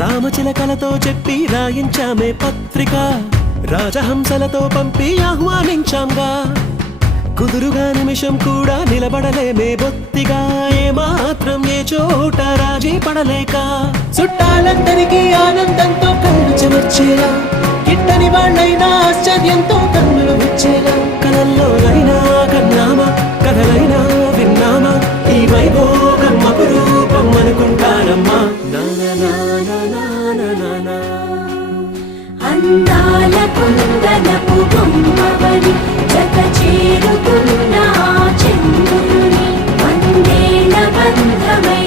రామచిలకలతో చెప్పి రాయించామే పత్రిక, రాజహంసలతో పంపి ఆహ్వానించాంగా. కుదురుగా నిమిషం కూడా నిలబడలేమే బొత్తిగా, ఏమాత్రం ఏ చోట రాజీ పడలేక. చుట్టాలందరికీ ఆనందంతో కళ్ళు చెమర్చేలా, గిట్టని వాళ్ళైనా ఆశ్చర్యంతో కన్నులు వచ్చేలా. కలల్లోనైనా కన్నామా, కథలైనా విన్నామా, ఈ వైభోగం అపురూపం అనుకుంటానమ్మా. అందాల కుందనపు బొమ్మవని జత చేరుకున్న చంద్రుని, వందేల బంధమై